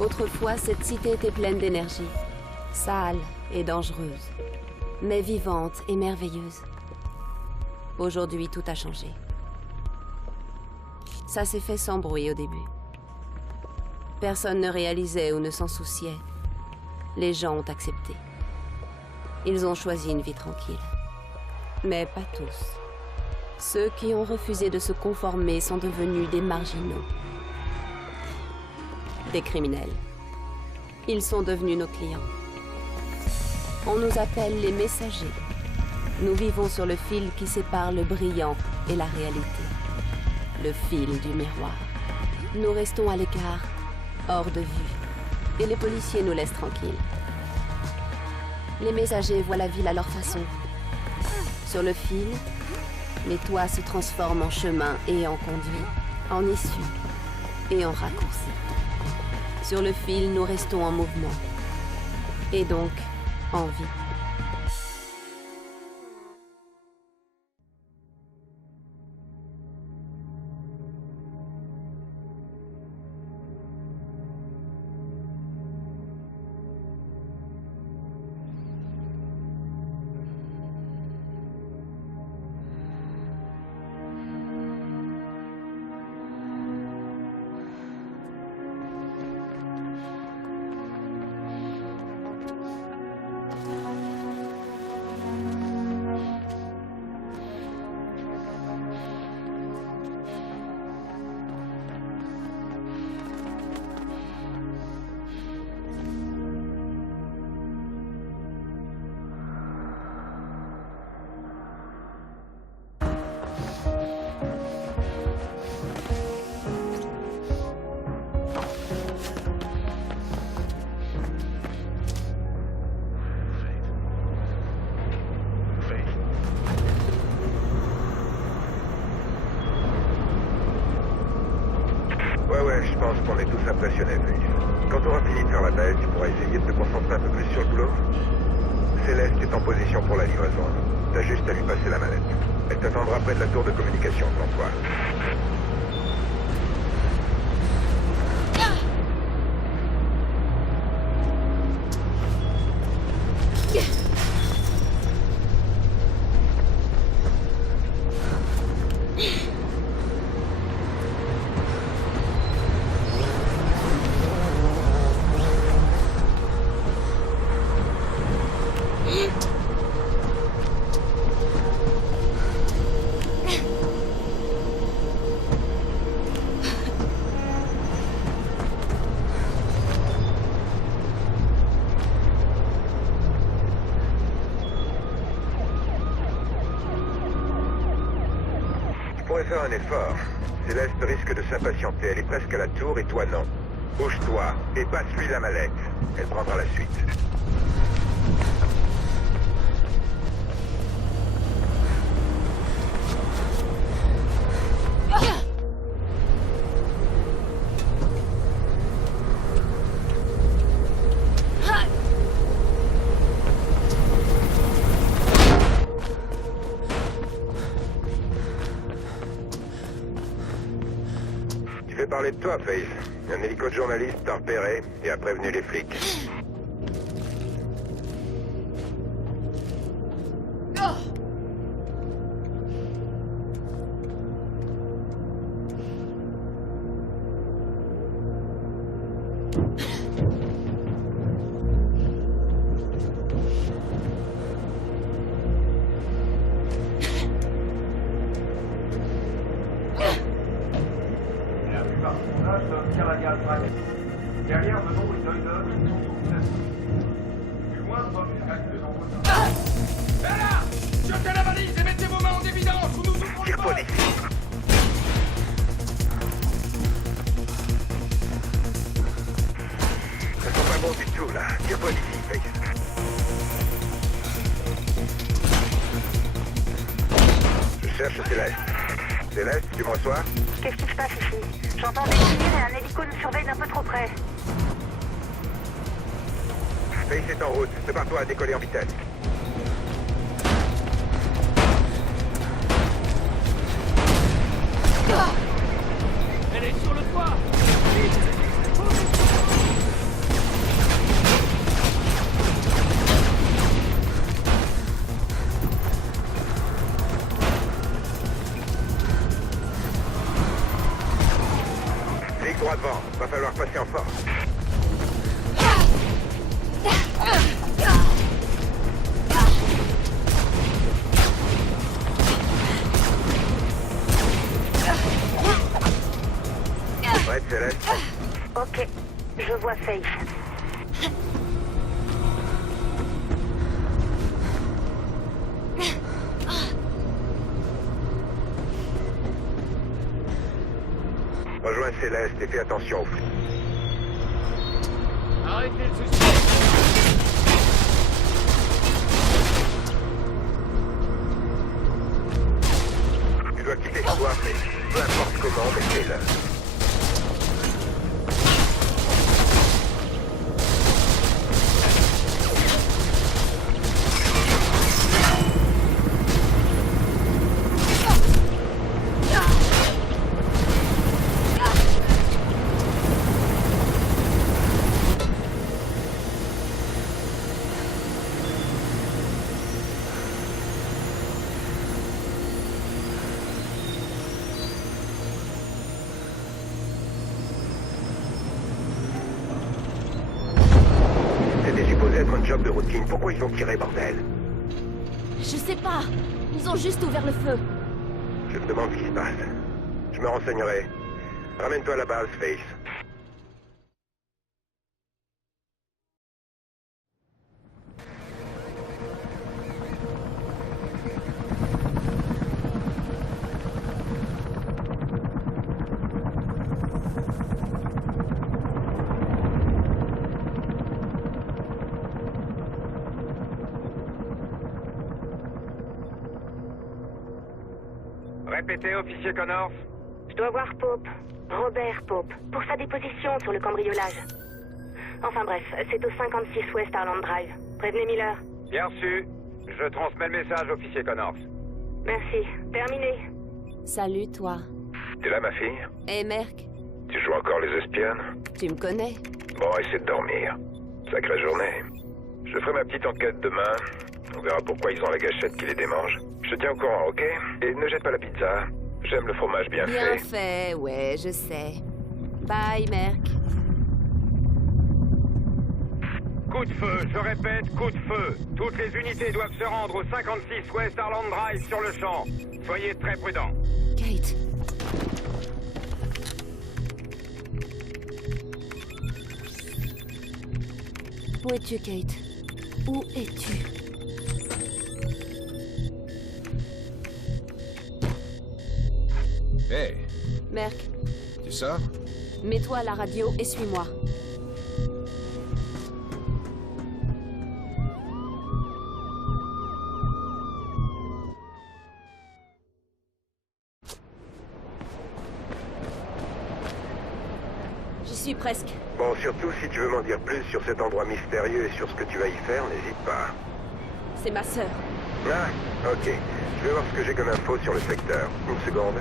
Autrefois, cette cité était pleine d'énergie. Sale et dangereuse, mais vivante et merveilleuse. Aujourd'hui, tout a changé. Ça s'est fait sans bruit au début. Personne ne réalisait ou ne s'en souciait. Les gens ont accepté. Ils ont choisi une vie tranquille. Mais pas tous. Ceux qui ont refusé de se conformer sont devenus des marginaux. Des criminels. Ils sont devenus nos clients. On nous appelle les messagers. Nous vivons sur le fil qui sépare le brillant et la réalité. Le fil du miroir. Nous restons à l'écart, hors de vue. Et les policiers nous laissent tranquilles. Les messagers voient la ville à leur façon. Sur le fil, les toits se transforment en chemin et en conduit, en issue et en raccourci. Sur le fil, nous restons en mouvement. Et donc, en vie. Je pense qu'on est tous impressionnés, Faith. Quand tu auras fini de faire la baisse, tu pourras essayer de te concentrer un peu plus sur le boulot. Céleste est en position pour la livraison. T'as juste à lui passer la mallette. Elle t'attendra près de la tour de communication devant toi. Faire un effort. Céleste risque de s'impatienter. Elle est presque à la tour et toi non. Bouge-toi et passe-lui la mallette. Elle prendra la suite. Parler de toi, Faith. Un hélico de journaliste t'a repéré et a prévenu les flics. Derrière de nombreux doideurs qui sont au bout du moindre miracle de l'envoie. Et là, jetez la valise et mettez vos mains en évidence ou nous ouvrons le feu. Ça sent pas bon du tout, là. Tire-toi d'ici, Faith. Je cherche Céleste. Céleste, tu me reçois? Qu'est-ce qui se passe ici? J'entends des tirs et un hélico nous surveille d'un peu trop près. Faith est en route. Prépare-toi à décoller en vitesse. Elle est sur le toit! Vite! va falloir passer en force. Prête, Céleste? Ok, je vois Faith. Rejoins Céleste et fais attention au flux. Arrêtez le suspect. Tu dois quitter le soir, mais peu importe comment, mais fais-le. C'était supposé être un job de routine. Pourquoi ils ont tiré, bordel? Je sais pas. Ils ont juste ouvert le feu. Je me demande ce qui se passe. Je me renseignerai. Ramène-toi à la base, Faith. Répétez, officier Connors. Je dois voir Pope. Robert Pope. Pour sa déposition sur le cambriolage. Enfin bref, c'est au 56 West Harland Drive. Prévenez Miller. Bien reçu. Je transmets le message, officier Connors. Merci. Terminé. Salut, toi. T'es là, ma fille? Hé, Merc, Tu joues encore les espionnes? tu me connais? Bon, essaie de dormir. Sacrée journée. Je ferai ma petite enquête demain. On verra pourquoi ils ont la gâchette qui les démange. Je te tiens au courant, ok? Et ne jette pas la pizza. J'aime le fromage bien Bien fait. fait, ouais, je sais. Bye, Merc. Coup de feu, je répète, coup de feu. Toutes les unités doivent se rendre au 56 West Harland Drive sur le champ. Soyez très prudents. Kate. Où es-tu, Kate? Où es-tu? Hey, Merc, tu sors? mets-toi à la radio et suis-moi. J'y suis presque. Bon, surtout si tu veux m'en dire plus sur cet endroit mystérieux et sur ce que tu vas y faire, n'hésite pas. C'est ma sœur. Ah, ok. Je vais voir ce que j'ai comme info sur le secteur. Une seconde.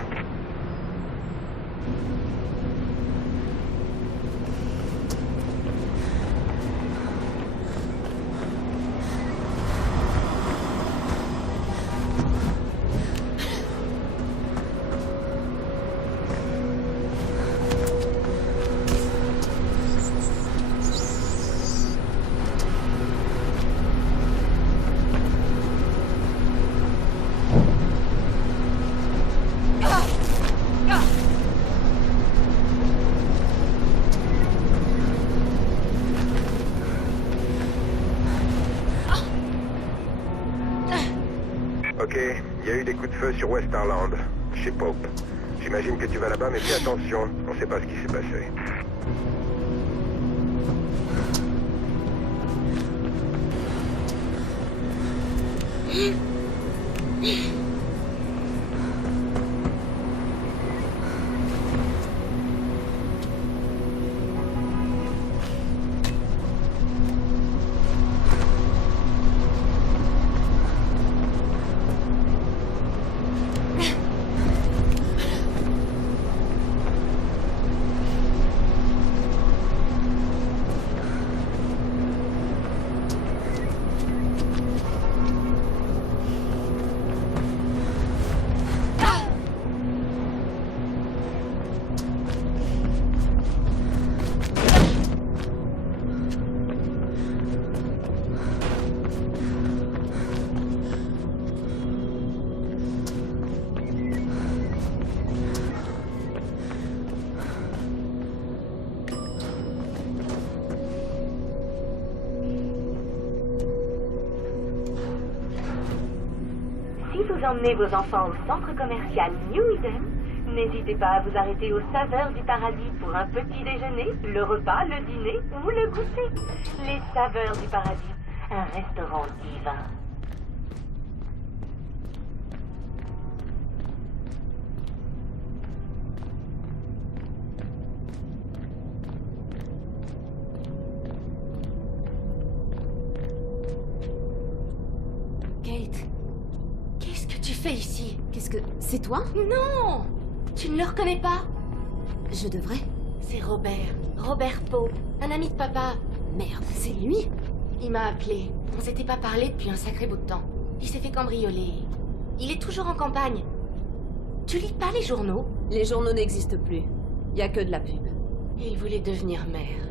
Ok, il y a eu des coups de feu sur West Harland, chez Pope. J'imagine que tu vas là-bas, mais fais attention, on sait pas ce qui s'est passé. vous emmenez vos enfants au centre commercial New Eden, n'hésitez pas à vous arrêter aux saveurs du paradis pour un petit déjeuner, le repas, le dîner ou le goûter. Les saveurs du paradis, un restaurant divin. Kate, Qu'est-ce que tu fais ici? qu'est-ce que... C'est toi? Non! Tu ne le reconnais pas? Je devrais. C'est Robert. Robert Pope, un ami de papa. Merde, c'est lui? Il m'a appelé. On s'était pas parlé depuis un sacré bout de temps. Il s'est fait cambrioler. Il est toujours en campagne. Tu lis pas les journaux? Les journaux n'existent plus. Y a que de la pub. Il voulait devenir maire.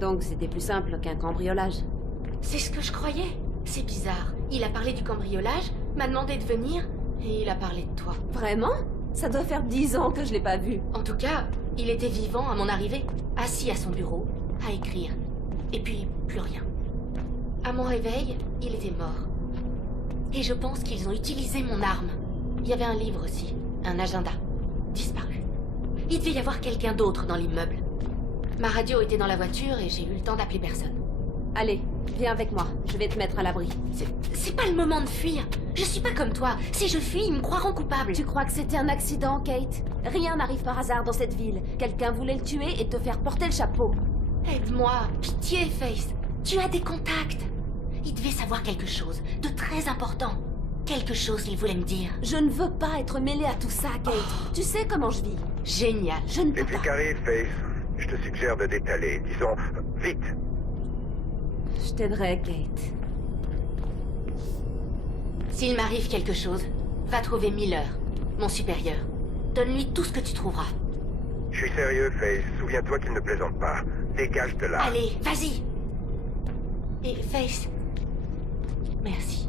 Donc c'était plus simple qu'un cambriolage. C'est ce que je croyais. C'est bizarre. Il a parlé du cambriolage, m'a demandé de venir, et il a parlé de toi. Vraiment? Ça doit faire 10 ans que je l'ai pas vu. En tout cas, il était vivant à mon arrivée, assis à son bureau, à écrire. Et puis, plus rien. À mon réveil, il était mort. Et je pense qu'ils ont utilisé mon arme. Il y avait un livre aussi, un agenda. Disparu. Il devait y avoir quelqu'un d'autre dans l'immeuble. Ma radio était dans la voiture et j'ai eu le temps d'appeler personne. Allez, viens avec moi. Je vais te mettre à l'abri. C'est pas le moment de fuir. Je suis pas comme toi. Si je fuis, ils me croiront coupable. Tu crois que c'était un accident, Kate? Rien n'arrive par hasard dans cette ville. Quelqu'un voulait le tuer et te faire porter le chapeau. Aide-moi. Pitié, Face. Tu as des contacts. Il devait savoir quelque chose de très important. Quelque chose qu'il voulait me dire. Je ne veux pas être mêlée à tout ça, Kate. Tu sais comment je vis. Génial. Je ne Les peux flics pas. arrivent, Face. Je te suggère de détaler. Disons, vite. Je t'aiderai, Kate. S'il m'arrive quelque chose, va trouver Miller, mon supérieur. Donne-lui tout ce que tu trouveras. Je suis sérieux, Face. Souviens-toi qu'il ne plaisante pas. Dégage de là. Allez, vas-y. Et Face, merci.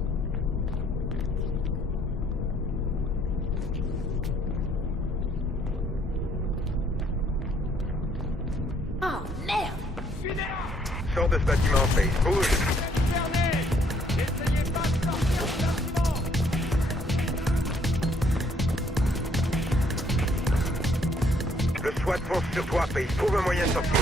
Oh, merde! Sors de ce bâtiment, Face. Bouge. N'essayez pas de sortir du bâtiment. Le SWAT fonce sur toi, Face. Trouve un moyen de sortir.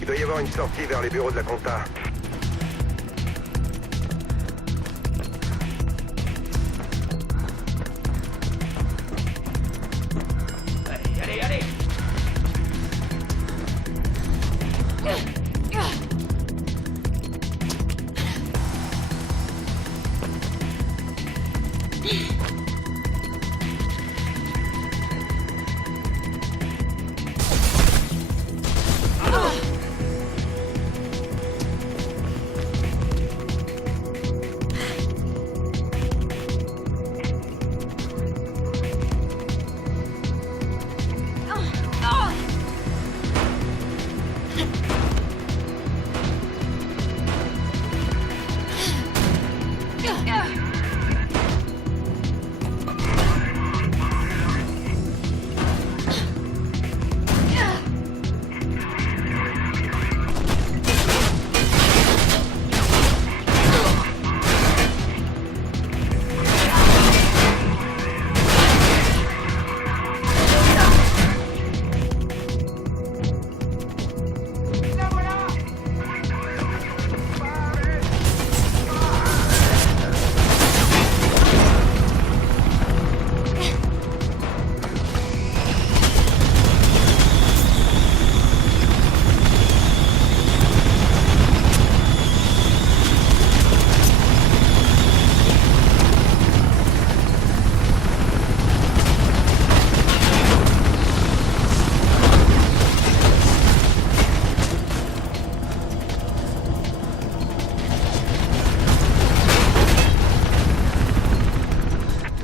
Il doit y avoir une sortie vers les bureaux de la compta. Allez, allez.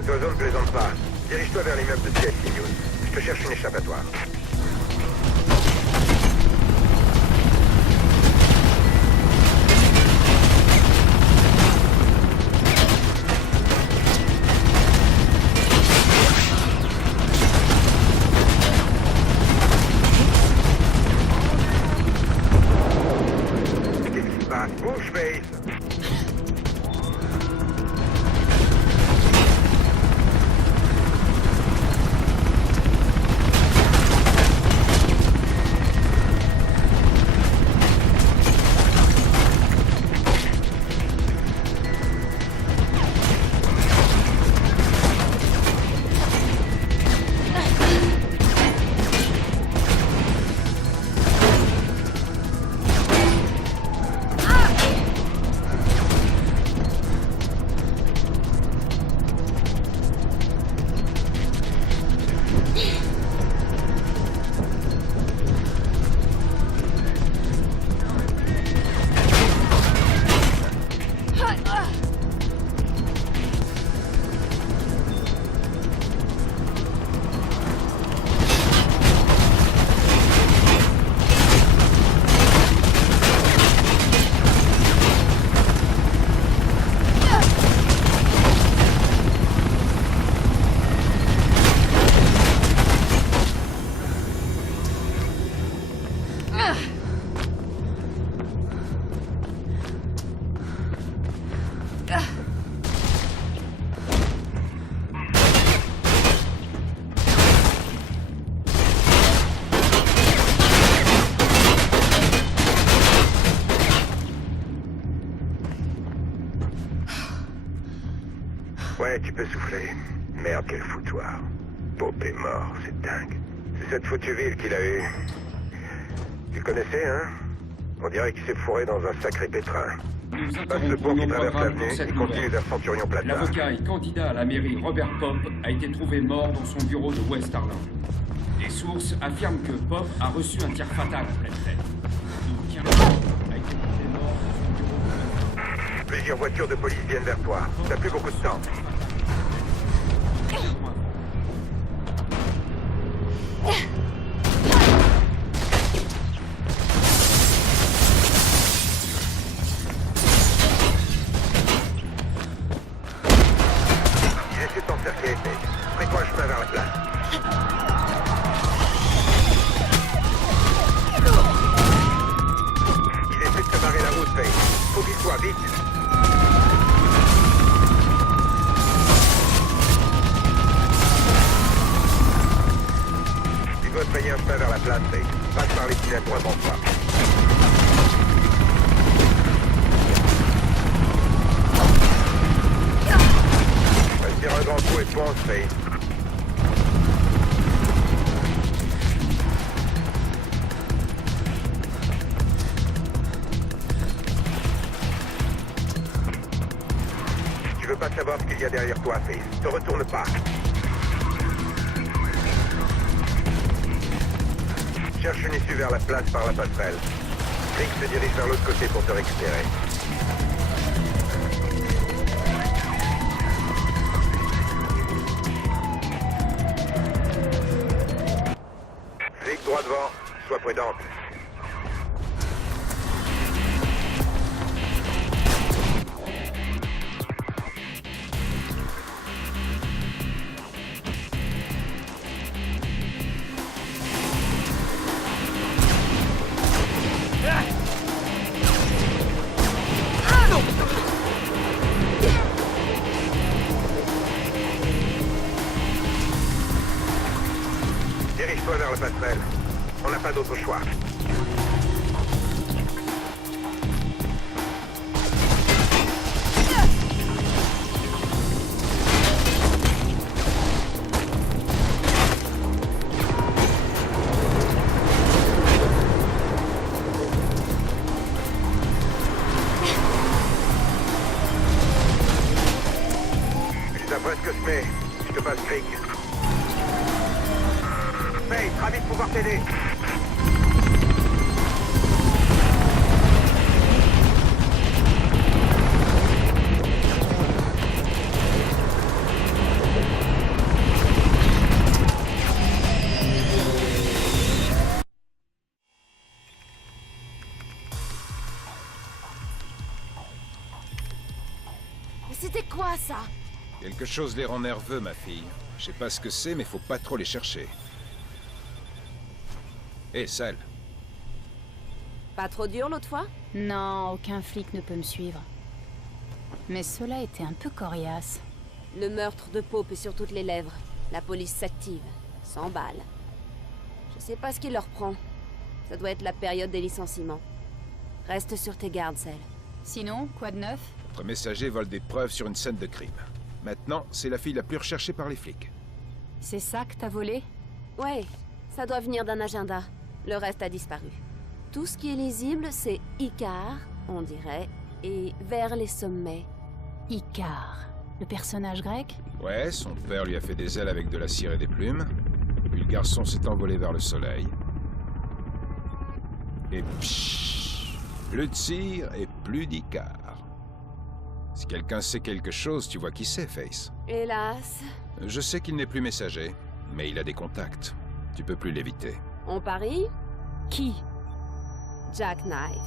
Ne plaisante pas. Dirige-toi vers l'immeuble de CSC News. Je te cherche une échappatoire. Ouais, tu peux souffler. Merde, quel foutoir. Pope est mort, c'est dingue. C'est cette foutue ville qu'il a eue. Tu le connaissais, hein? On dirait qu'il s'est fourré dans un sacré pétrin. Nous Passe le pont interrompons qui nos traverse programmes l'avenue pour cette et continue nouvelle. vers Centurion Plaza. L'avocat et candidat à la mairie Robert Pope a été trouvé mort dans son bureau de West Harlem. Des sources affirment que Pope a reçu un tir fatal en pleine tête. Aucun Pope a été trouvé mort dans son bureau de West Harlem. Plusieurs voitures de police viennent vers toi. T'as plus beaucoup de temps. Il essaie de t'encercler, prends un chemin vers la place. Il essaie de te barrer la route, Faye. Faut qu'il soit vite. Tu dois te payer un chemin vers la place, Faye. Passe par les tunnels pour un bon pas. Respire un grand coup et pense, Faye. Tu veux pas savoir ce qu'il y a derrière toi, Faye. Te retourne pas. Cherche une issue vers la place par la passerelle. Rick se dirige vers l'autre côté pour te récupérer. Rick, droit devant. Sois prudente. Dirige-toi vers la passerelle. On n'a pas d'autre choix. Tu t'as presque semé. Je te passe Rick. Faye, très vite pouvoir t'aider. Mais c'était quoi ça? Quelque chose les rend nerveux, ma fille. Je sais pas ce que c'est, mais faut pas trop les chercher. Hé, Sal. Pas trop dur l'autre fois? Non, aucun flic ne peut me suivre. Mais cela était un peu coriace. Le meurtre de Pope est sur toutes les lèvres. La police s'active. 100 balles. Je sais pas ce qui leur prend. Ça doit être la période des licenciements. Reste sur tes gardes, Sel. Sinon, quoi de neuf? Notre messager vole des preuves sur une scène de crime. Maintenant, c'est la fille la plus recherchée par les flics. C'est ça que t'as volé? Ouais, ça doit venir d'un agenda. Le reste a disparu. Tout ce qui est lisible, c'est Icar, on dirait, et vers les sommets. Icar, le personnage grec? Ouais, son père lui a fait des ailes avec de la cire et des plumes. Puis le garçon s'est envolé vers le soleil. Et pshhh, plus de cire et plus d'Icar. Si quelqu'un sait quelque chose, tu vois qui c'est, Face. Hélas, Je sais qu'il n'est plus messager, mais il a des contacts. Tu peux plus l'éviter. on parie? Qui? Jackknife.